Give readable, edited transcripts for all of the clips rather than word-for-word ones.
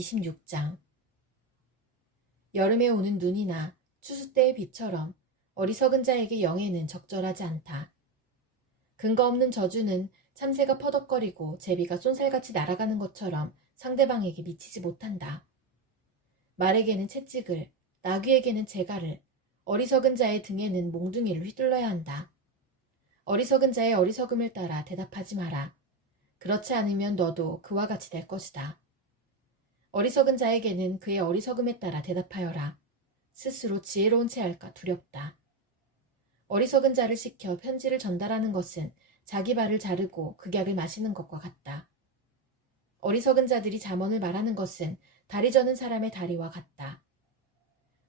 26장. 여름에 오는 눈이나 추수 때의 비처럼 어리석은 자에게 영예는 적절하지 않다. 근거 없는 저주는 참새가 퍼덕거리고 제비가 쏜살같이 날아가는 것처럼 상대방에게 미치지 못한다. 말에게는 채찍을, 나귀에게는 재갈을, 어리석은 자의 등에는 몽둥이를 휘둘러야 한다. 어리석은 자의 어리석음을 따라 대답하지 마라. 그렇지 않으면 너도 그와 같이 될 것이다. 어리석은 자에게는 그의 어리석음에 따라 대답하여라. 스스로 지혜로운 채 할까 두렵다. 어리석은 자를 시켜 편지를 전달하는 것은 자기 발을 자르고 극약을 마시는 것과 같다. 어리석은 자들이 잠언을 말하는 것은 다리 저는 사람의 다리와 같다.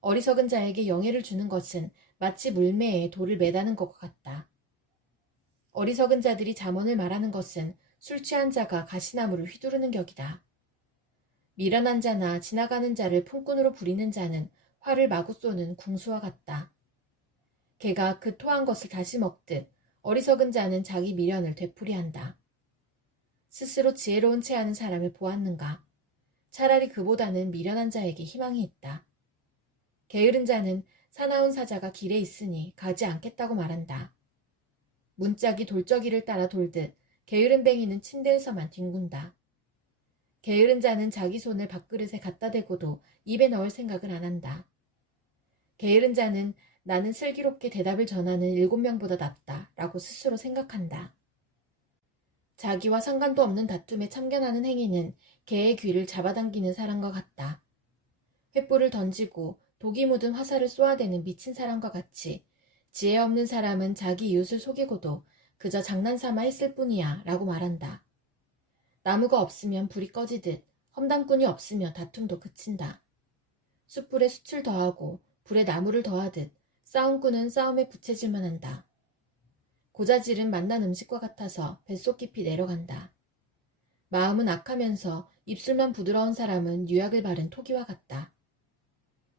어리석은 자에게 영예를 주는 것은 마치 물매에 돌을 매다는 것과 같다. 어리석은 자들이 잠언을 말하는 것은 술 취한 자가 가시나무를 휘두르는 격이다. 미련한 자나 지나가는 자를 품꾼으로 부리는 자는 활을 마구 쏘는 궁수와 같다. 개가 그 토한 것을 다시 먹듯 어리석은 자는 자기 미련을 되풀이한다. 스스로 지혜로운 채 하는 사람을 보았는가? 차라리 그보다는 미련한 자에게 희망이 있다. 게으른 자는 사나운 사자가 길에 있으니 가지 않겠다고 말한다. 문짝이 돌적이를 따라 돌듯 게으른 뱅이는 침대에서만 뒹군다. 게으른 자는 자기 손을 밥그릇에 갖다 대고도 입에 넣을 생각을 안 한다. 게으른 자는 나는 슬기롭게 대답을 전하는 7명보다 낫다 라고 스스로 생각한다. 자기와 상관도 없는 다툼에 참견하는 행위는 개의 귀를 잡아당기는 사람과 같다. 횃불을 던지고 독이 묻은 화살을 쏘아대는 미친 사람과 같이 지혜 없는 사람은 자기 이웃을 속이고도 그저 장난삼아 했을 뿐이야 라고 말한다. 나무가 없으면 불이 꺼지듯 험담꾼이 없으면 다툼도 그친다. 숯불에 숯을 더하고 불에 나무를 더하듯 싸움꾼은 싸움에 부채질만 한다. 고자질은 맛난 음식과 같아서 뱃속 깊이 내려간다. 마음은 악하면서 입술만 부드러운 사람은 유약을 바른 토기와 같다.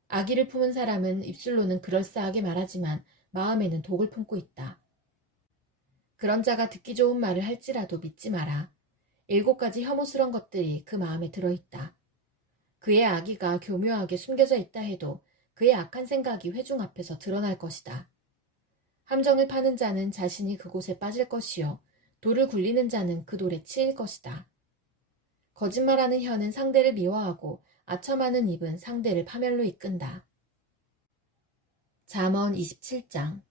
악의를 품은 사람은 입술로는 그럴싸하게 말하지만 마음에는 독을 품고 있다. 그런 자가 듣기 좋은 말을 할지라도 믿지 마라. 7가지 혐오스러운 것들이 그 마음에 들어있다. 그의 악의가 교묘하게 숨겨져 있다 해도 그의 악한 생각이 회중 앞에서 드러날 것이다. 함정을 파는 자는 자신이 그곳에 빠질 것이요 돌을 굴리는 자는 그 돌에 치일 것이다. 거짓말하는 혀는 상대를 미워하고 아첨하는 입은 상대를 파멸로 이끈다. 잠언 27장.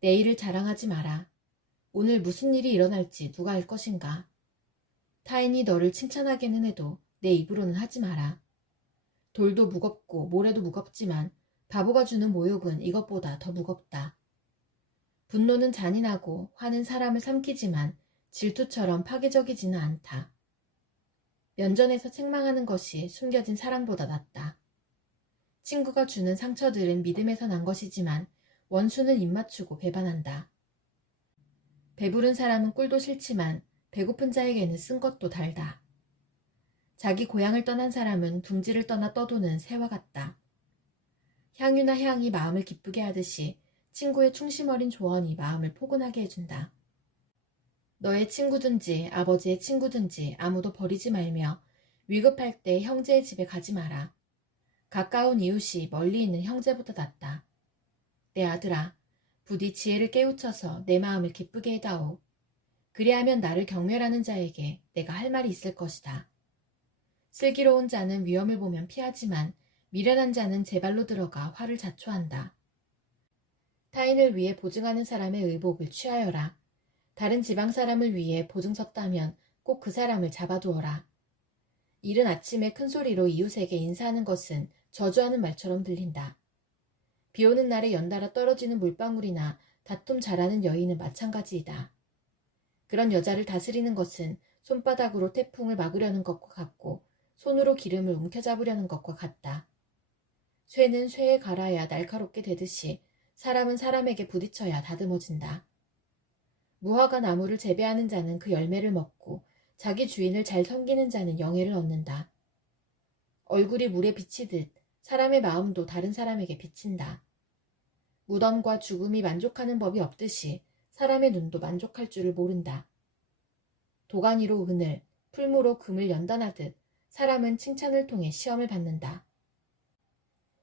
내일을 자랑하지 마라. 오늘 무슨 일이 일어날지 누가 알 것인가. 타인이 너를 칭찬하게는 해도 내 입으로는 하지 마라. 돌도 무겁고 모래도 무겁지만 바보가 주는 모욕은 이것보다 더 무겁다. 분노는 잔인하고 화는 사람을 삼키지만 질투처럼 파괴적이지는 않다. 면전에서 책망하는 것이 숨겨진 사랑보다 낫다. 친구가 주는 상처들은 믿음에서 난 것이지만 원수는 입맞추고 배반한다. 배부른 사람은 꿀도 싫지만 배고픈 자에게는 쓴 것도 달다. 자기 고향을 떠난 사람은 둥지를 떠나 떠도는 새와 같다. 향유나 향이 마음을 기쁘게 하듯이 친구의 충심 어린 조언이 마음을 포근하게 해준다. 너의 친구든지 아버지의 친구든지 아무도 버리지 말며 위급할 때 형제의 집에 가지 마라. 가까운 이웃이 멀리 있는 형제보다 낫다. 내 아들아, 부디 지혜를 깨우쳐서 내 마음을 기쁘게 해다오. 그리하면 나를 경멸하는 자에게 내가 할 말이 있을 것이다. 슬기로운 자는 위험을 보면 피하지만 미련한 자는 제 발로 들어가 화를 자초한다. 타인을 위해 보증하는 사람의 의복을 취하여라. 다른 지방 사람을 위해 보증 섰다면 꼭 그 사람을 잡아두어라. 이른 아침에 큰 소리로 이웃에게 인사하는 것은 저주하는 말처럼 들린다. 비 오는 날에 연달아 떨어지는 물방울이나 다툼 잘하는 여인은 마찬가지이다. 그런 여자를 다스리는 것은 손바닥으로 태풍을 막으려는 것과 같고 손으로 기름을 움켜잡으려는 것과 같다. 쇠는 쇠에 갈아야 날카롭게 되듯이 사람은 사람에게 부딪혀야 다듬어진다. 무화과 나무를 재배하는 자는 그 열매를 먹고 자기 주인을 잘 섬기는 자는 영예를 얻는다. 얼굴이 물에 비치듯 사람의 마음도 다른 사람에게 비친다. 무덤과 죽음이 만족하는 법이 없듯이 사람의 눈도 만족할 줄을 모른다. 도가니로 은을, 풀무로 금을 연단하듯 사람은 칭찬을 통해 시험을 받는다.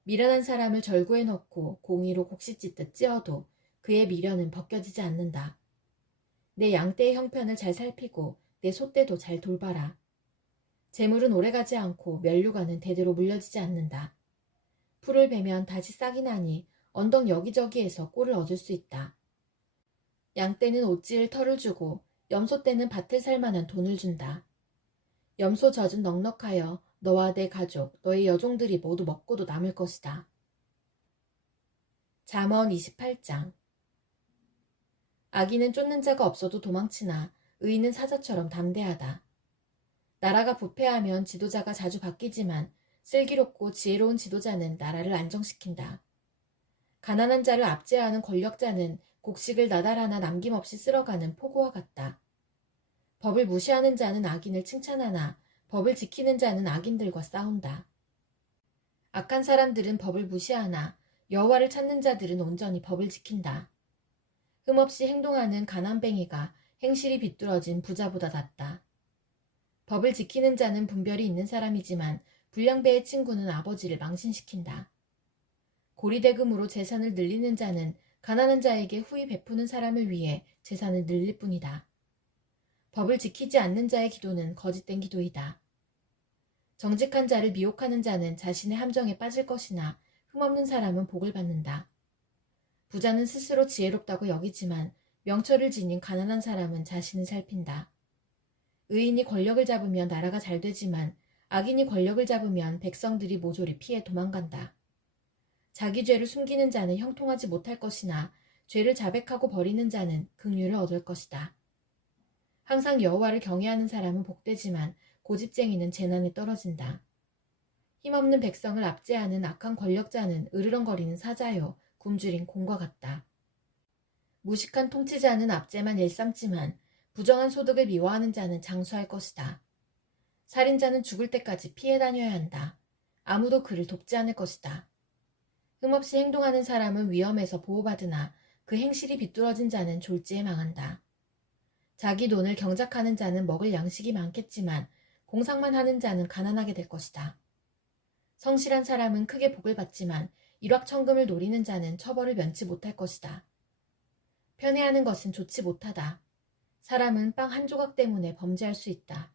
미련한 사람을 절구에 넣고 공이로 곡식 찢듯 찧어도 그의 미련은 벗겨지지 않는다. 내 양떼의 형편을 잘 살피고 내 소떼도 잘 돌봐라. 재물은 오래가지 않고 면류관은 대대로 물려지지 않는다. 풀을 베면 다시 싹이 나니 언덕 여기저기에서 꿀을 얻을 수 있다. 양떼는 옷지을 털을 주고 염소떼는 밭을 살 만한 돈을 준다. 염소 젖은 넉넉하여 너와 내 가족, 너의 여종들이 모두 먹고도 남을 것이다. 잠언 28장. 악인은 쫓는 자가 없어도 도망치나 의인은 사자처럼 담대하다. 나라가 부패하면 지도자가 자주 바뀌지만 슬기롭고 지혜로운 지도자는 나라를 안정시킨다. 가난한 자를 압제하는 권력자는 곡식을 나달 하나 남김없이 쓸어가는 폭우와 같다. 법을 무시하는 자는 악인을 칭찬하나 법을 지키는 자는 악인들과 싸운다. 악한 사람들은 법을 무시하나 여호와를 찾는 자들은 온전히 법을 지킨다. 흠없이 행동하는 가난뱅이가 행실이 비뚤어진 부자보다 낫다. 법을 지키는 자는 분별이 있는 사람이지만 불량배의 친구는 아버지를 망신시킨다. 고리대금으로 재산을 늘리는 자는 가난한 자에게 후히 베푸는 사람을 위해 재산을 늘릴 뿐이다. 법을 지키지 않는 자의 기도는 거짓된 기도이다. 정직한 자를 미혹하는 자는 자신의 함정에 빠질 것이나 흠없는 사람은 복을 받는다. 부자는 스스로 지혜롭다고 여기지만 명철을 지닌 가난한 사람은 자신을 살핀다. 의인이 권력을 잡으면 나라가 잘 되지만 악인이 권력을 잡으면 백성들이 모조리 피해 도망간다. 자기 죄를 숨기는 자는 형통하지 못할 것이나 죄를 자백하고 버리는 자는 긍휼을 얻을 것이다. 항상 여호와를 경외하는 사람은 복되지만 고집쟁이는 재난에 떨어진다. 힘없는 백성을 압제하는 악한 권력자는 으르렁거리는 사자요 굶주린 곰과 같다. 무식한 통치자는 압제만 일삼지만 부정한 소득을 미워하는 자는 장수할 것이다. 살인자는 죽을 때까지 피해 다녀야 한다. 아무도 그를 돕지 않을 것이다. 흠없이 행동하는 사람은 위험에서 보호받으나 그 행실이 비뚤어진 자는 졸지에 망한다. 자기 돈을 경작하는 자는 먹을 양식이 많겠지만 공상만 하는 자는 가난하게 될 것이다. 성실한 사람은 크게 복을 받지만 일확천금을 노리는 자는 처벌을 면치 못할 것이다. 편애하는 것은 좋지 못하다. 사람은 빵 한 조각 때문에 범죄할 수 있다.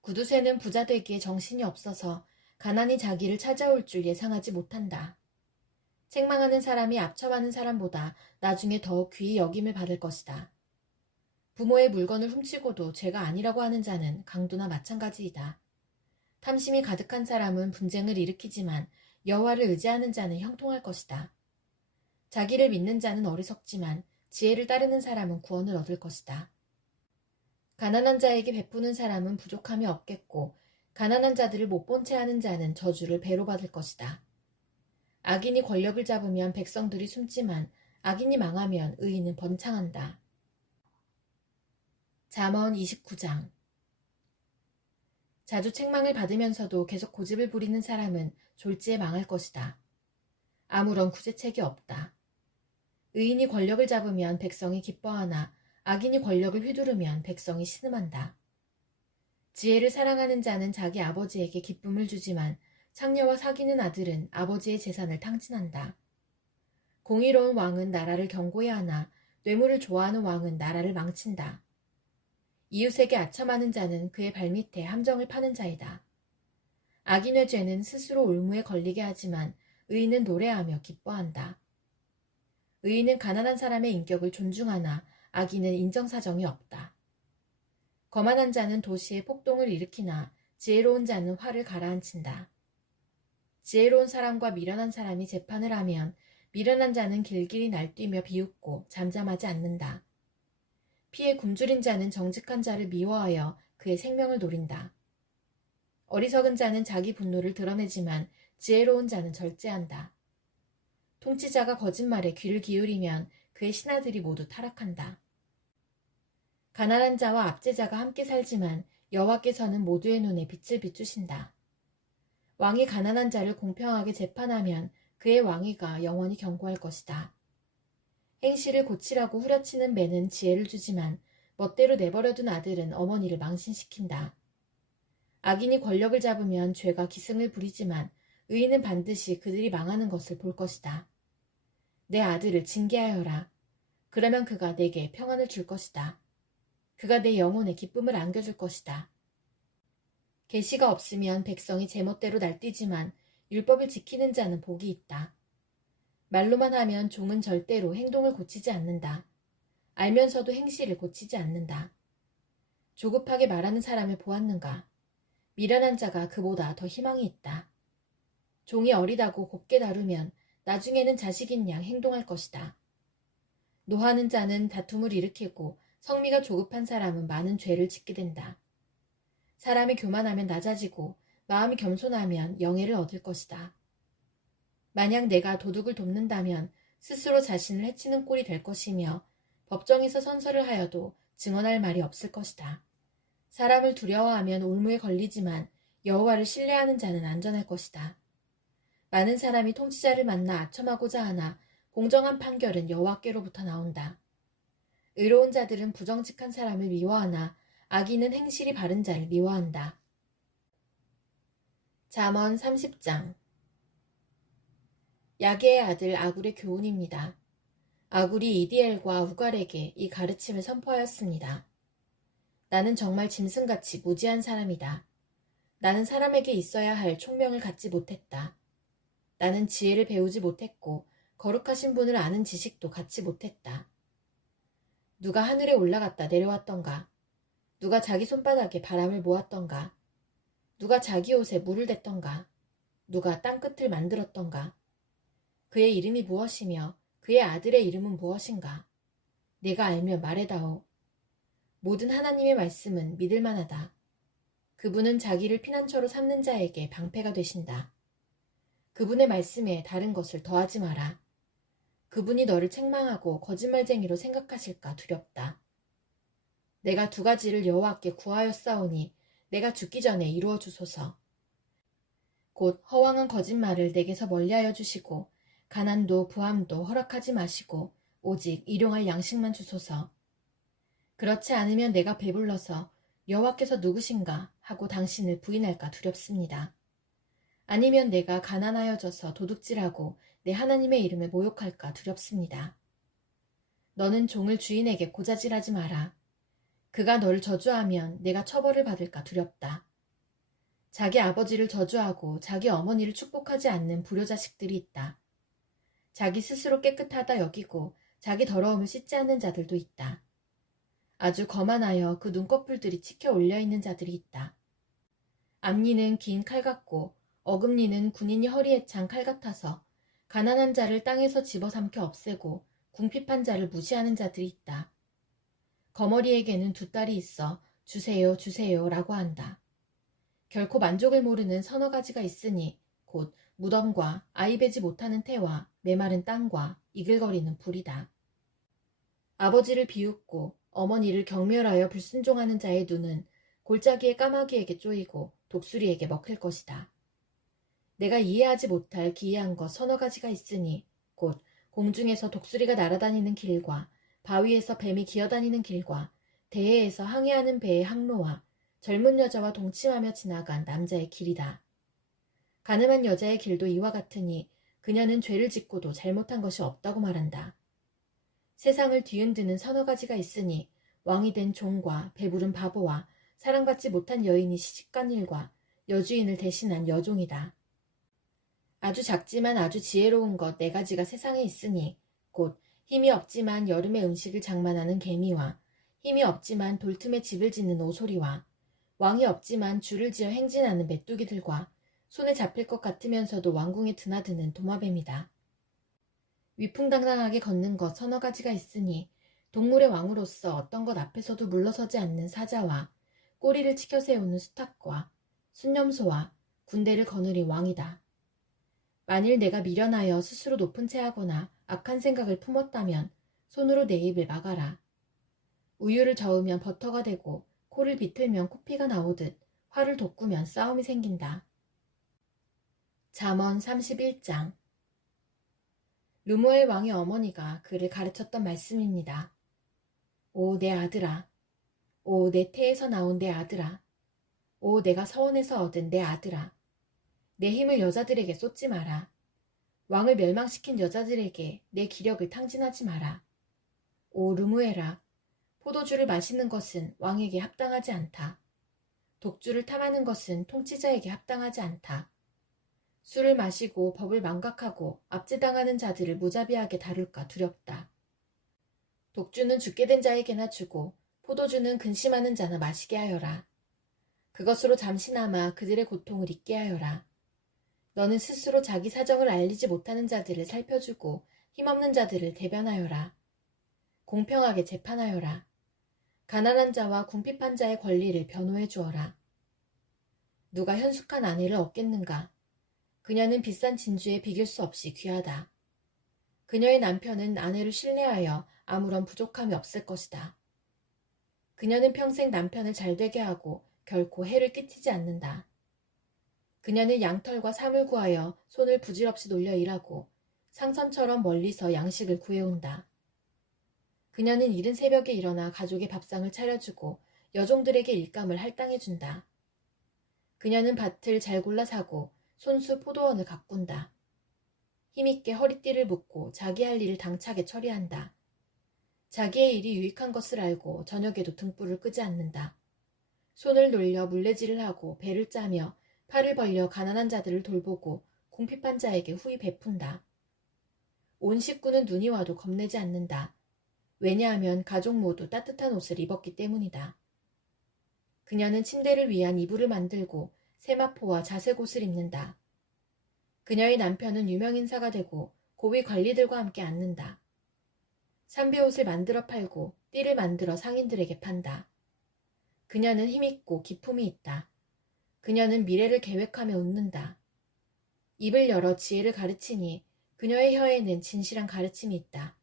구두쇠는 부자 되기에 정신이 없어서 가난이 자기를 찾아올 줄 예상하지 못한다. 책망하는 사람이 압첨하는 사람보다 나중에 더 귀히 여김을 받을 것이다. 부모의 물건을 훔치고도 죄가 아니라고 하는 자는 강도나 마찬가지이다. 탐심이 가득한 사람은 분쟁을 일으키지만 여호와를 의지하는 자는 형통할 것이다. 자기를 믿는 자는 어리석지만 지혜를 따르는 사람은 구원을 얻을 것이다. 가난한 자에게 베푸는 사람은 부족함이 없겠고 가난한 자들을 못 본 채 하는 자는 저주를 배로 받을 것이다. 악인이 권력을 잡으면 백성들이 숨지만 악인이 망하면 의인은 번창한다. 잠언 29장. 자주 책망을 받으면서도 계속 고집을 부리는 사람은 졸지에 망할 것이다. 아무런 구제책이 없다. 의인이 권력을 잡으면 백성이 기뻐하나 악인이 권력을 휘두르면 백성이 신음한다. 지혜를 사랑하는 자는 자기 아버지에게 기쁨을 주지만 창녀와 사귀는 아들은 아버지의 재산을 탕진한다. 공의로운 왕은 나라를 경고해야 하나 뇌물을 좋아하는 왕은 나라를 망친다. 이웃에게 아첨하는 자는 그의 발밑에 함정을 파는 자이다. 악인의 죄는 스스로 올무에 걸리게 하지만 의인은 노래하며 기뻐한다. 의인은 가난한 사람의 인격을 존중하나 악인은 인정사정이 없다. 거만한 자는 도시에 폭동을 일으키나 지혜로운 자는 화를 가라앉힌다. 지혜로운 사람과 미련한 사람이 재판을 하면 미련한 자는 길길이 날뛰며 비웃고 잠잠하지 않는다. 피에 굶주린 자는 정직한 자를 미워하여 그의 생명을 노린다. 어리석은 자는 자기 분노를 드러내지만 지혜로운 자는 절제한다. 통치자가 거짓말에 귀를 기울이면 그의 신하들이 모두 타락한다. 가난한 자와 압제자가 함께 살지만 여호와께서는 모두의 눈에 빛을 비추신다. 왕이 가난한 자를 공평하게 재판하면 그의 왕위가 영원히 견고할 것이다. 행실을 고치라고 후려치는 매는 지혜를 주지만 멋대로 내버려둔 아들은 어머니를 망신시킨다. 악인이 권력을 잡으면 죄가 기승을 부리지만 의인은 반드시 그들이 망하는 것을 볼 것이다. 내 아들을 징계하여라. 그러면 그가 내게 평안을 줄 것이다. 그가 내 영혼에 기쁨을 안겨줄 것이다. 계시가 없으면 백성이 제멋대로 날뛰지만 율법을 지키는 자는 복이 있다. 말로만 하면 종은 절대로 행동을 고치지 않는다. 알면서도 행실을 고치지 않는다. 조급하게 말하는 사람을 보았는가? 미련한 자가 그보다 더 희망이 있다. 종이 어리다고 곱게 다루면 나중에는 자식인 양 행동할 것이다. 노하는 자는 다툼을 일으키고 성미가 조급한 사람은 많은 죄를 짓게 된다. 사람이 교만하면 낮아지고 마음이 겸손하면 영예를 얻을 것이다. 만약 내가 도둑을 돕는다면 스스로 자신을 해치는 꼴이 될 것이며 법정에서 선서를 하여도 증언할 말이 없을 것이다. 사람을 두려워하면 올무에 걸리지만 여호와를 신뢰하는 자는 안전할 것이다. 많은 사람이 통치자를 만나 아첨하고자 하나 공정한 판결은 여호와께로부터 나온다. 의로운 자들은 부정직한 사람을 미워하나 악인은 행실이 바른 자를 미워한다. 잠언 30장. 야게의 아들 아굴의 교훈입니다. 아굴이 이디엘과 우갈에게 이 가르침을 선포하였습니다. 나는 정말 짐승같이 무지한 사람이다. 나는 사람에게 있어야 할 총명을 갖지 못했다. 나는 지혜를 배우지 못했고 거룩하신 분을 아는 지식도 갖지 못했다. 누가 하늘에 올라갔다 내려왔던가? 누가 자기 손바닥에 바람을 모았던가? 누가 자기 옷에 물을 댔던가? 누가 땅끝을 만들었던가? 그의 이름이 무엇이며 그의 아들의 이름은 무엇인가? 내가 알면 말해다오. 모든 하나님의 말씀은 믿을만하다. 그분은 자기를 피난처로 삼는 자에게 방패가 되신다. 그분의 말씀에 다른 것을 더하지 마라. 그분이 너를 책망하고 거짓말쟁이로 생각하실까 두렵다. 내가 두 가지를 여호와께 구하였사오니 내가 죽기 전에 이루어 주소서. 곧 허황한 거짓말을 내게서 멀리하여 주시고 가난도 부함도 허락하지 마시고 오직 일용할 양식만 주소서. 그렇지 않으면 내가 배불러서 여호와께서 누구신가 하고 당신을 부인할까 두렵습니다. 아니면 내가 가난하여져서 도둑질하고 내 하나님의 이름을 모욕할까 두렵습니다. 너는 종을 주인에게 고자질하지 마라. 그가 너를 저주하면 내가 처벌을 받을까 두렵다. 자기 아버지를 저주하고 자기 어머니를 축복하지 않는 불효자식들이 있다. 자기 스스로 깨끗하다 여기고 자기 더러움을 씻지 않는 자들도 있다. 아주 거만하여 그 눈꺼풀들이 치켜 올려있는 자들이 있다. 앞니는 긴 칼 같고 어금니는 군인이 허리에 찬 칼 같아서 가난한 자를 땅에서 집어삼켜 없애고 궁핍한 자를 무시하는 자들이 있다. 거머리에게는 두 딸이 있어 주세요 주세요 라고 한다. 결코 만족을 모르는 서너 가지가 있으니 곧 무덤과 아이 베지 못하는 태와 메마른 땅과 이글거리는 불이다. 아버지를 비웃고 어머니를 경멸하여 불순종하는 자의 눈은 골짜기의 까마귀에게 쪼이고 독수리에게 먹힐 것이다. 내가 이해하지 못할 기이한 것 서너 가지가 있으니 곧 공중에서 독수리가 날아다니는 길과 바위에서 뱀이 기어다니는 길과 대해에서 항해하는 배의 항로와 젊은 여자와 동침하며 지나간 남자의 길이다. 가늠한 여자의 길도 이와 같으니 그녀는 죄를 짓고도 잘못한 것이 없다고 말한다. 세상을 뒤흔드는 서너 가지가 있으니 왕이 된 종과 배부른 바보와 사랑받지 못한 여인이 시집간 일과 여주인을 대신한 여종이다. 아주 작지만 아주 지혜로운 것 네 가지가 세상에 있으니 곧 힘이 없지만 여름에 음식을 장만하는 개미와 힘이 없지만 돌틈에 집을 짓는 오소리와 왕이 없지만 줄을 지어 행진하는 메뚜기들과 손에 잡힐 것 같으면서도 왕궁에 드나드는 도마뱀이다. 위풍당당하게 걷는 것 서너 가지가 있으니 동물의 왕으로서 어떤 것 앞에서도 물러서지 않는 사자와 꼬리를 치켜 세우는 수탉과 순념소와 군대를 거느린 왕이다. 만일 내가 미련하여 스스로 높은 채 하거나 악한 생각을 품었다면 손으로 내 입을 막아라. 우유를 저으면 버터가 되고 코를 비틀면 코피가 나오듯 화를 돋구면 싸움이 생긴다. 잠언 31장. 르무엘 왕의 어머니가 그를 가르쳤던 말씀입니다. 오 내 아들아, 오 내 태에서 나온 내 아들아, 오, 내가 서원에서 얻은 내 아들아. 내 힘을 여자들에게 쏟지 마라. 왕을 멸망시킨 여자들에게 내 기력을 탕진하지 마라. 오, 르무에라. 포도주를 마시는 것은 왕에게 합당하지 않다. 독주를 탐하는 것은 통치자에게 합당하지 않다. 술을 마시고 법을 망각하고 압제당하는 자들을 무자비하게 다룰까 두렵다. 독주는 죽게 된 자에게나 주고 포도주는 근심하는 자나 마시게 하여라. 그것으로 잠시나마 그들의 고통을 잊게 하여라. 너는 스스로 자기 사정을 알리지 못하는 자들을 살펴주고 힘없는 자들을 대변하여라. 공평하게 재판하여라. 가난한 자와 궁핍한 자의 권리를 변호해 주어라. 누가 현숙한 아내를 얻겠는가? 그녀는 비싼 진주에 비길 수 없이 귀하다. 그녀의 남편은 아내를 신뢰하여 아무런 부족함이 없을 것이다. 그녀는 평생 남편을 잘되게 하고 결코 해를 끼치지 않는다. 그녀는 양털과 삼을 구하여 손을 부질없이 놀려 일하고 상선처럼 멀리서 양식을 구해온다. 그녀는 이른 새벽에 일어나 가족의 밥상을 차려주고 여종들에게 일감을 할당해준다. 그녀는 밭을 잘 골라 사고 손수 포도원을 가꾼다. 힘있게 허리띠를 묶고 자기 할 일을 당차게 처리한다. 자기의 일이 유익한 것을 알고 저녁에도 등불을 끄지 않는다. 손을 놀려 물레질을 하고 배를 짜며 팔을 벌려 가난한 자들을 돌보고 궁핍한 자에게 후히 베푼다. 온 식구는 눈이 와도 겁내지 않는다. 왜냐하면 가족 모두 따뜻한 옷을 입었기 때문이다. 그녀는 침대를 위한 이불을 만들고 세마포와 자색 옷을 입는다. 그녀의 남편은 유명인사가 되고 고위 관리들과 함께 앉는다. 삼비옷을 만들어 팔고 띠를 만들어 상인들에게 판다. 그녀는 힘있고 기품이 있다. 그녀는 미래를 계획하며 웃는다. 입을 열어 지혜를 가르치니 그녀의 혀에는 진실한 가르침이 있다.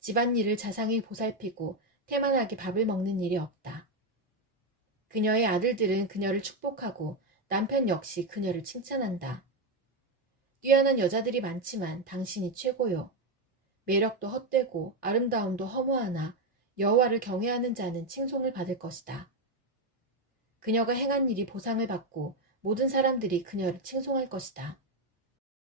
집안일을 자상히 보살피고 태만하게 밥을 먹는 일이 없다. 그녀의 아들들은 그녀를 축복하고 남편 역시 그녀를 칭찬한다. 뛰어난 여자들이 많지만 당신이 최고요. 매력도 헛되고 아름다움도 허무하나 여호와를 경외하는 자는 칭송을 받을 것이다. 그녀가 행한 일이 보상을 받고 모든 사람들이 그녀를 칭송할 것이다.